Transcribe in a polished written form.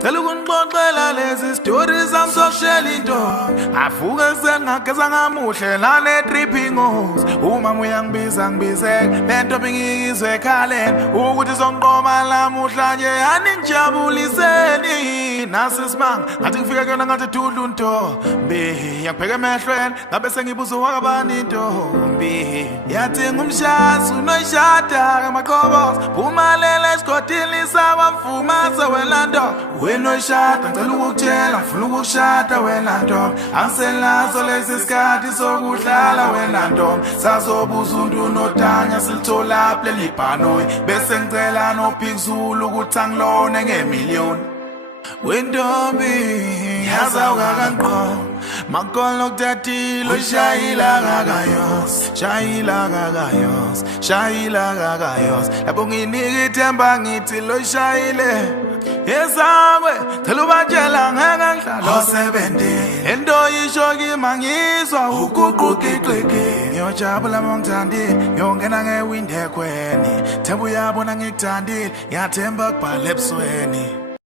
cela ukunixoxela lezi stories amsoshela into afuke sengageza ngamuhle nane tripping hoes umama uyangibiza ngibizeke lento bengiyizwe ekhaleni ukuthi zonqoma lamuhla nje aningijabuliseni nasisimanga ngathi ngifike kuyona ngathi thudlu nto mbi yakupheka emehlweni ngabe sengibuza wakabani intombi yathi ngumshasi unoyishada kamaqhobos phumalela esigodini sabamfuma sewelando wenoyishada ngicela ukukutshela ngifuna ukukushada wena ntombi angiselazo lesi sikhathi sokudlala wena ntombi sazobuza untu nodanya silithola leli bhanoyi bese ngicela nophikuzulu ukuthi angilone ngemiliyoni wentombi yazawuka kanqo makolo kutatilo shayila kakayos lapho nginika ithemba ngithi lo shayile yesangwe cela ubatshela ngeke ngihlala 70 into yisho kimi ngizwa uguquqiqiki ngiyojabula mongithandile ngiyongena ngewindi ekhweni themba uyabona ngikuthandile ngiyathemba kubhala ebusweni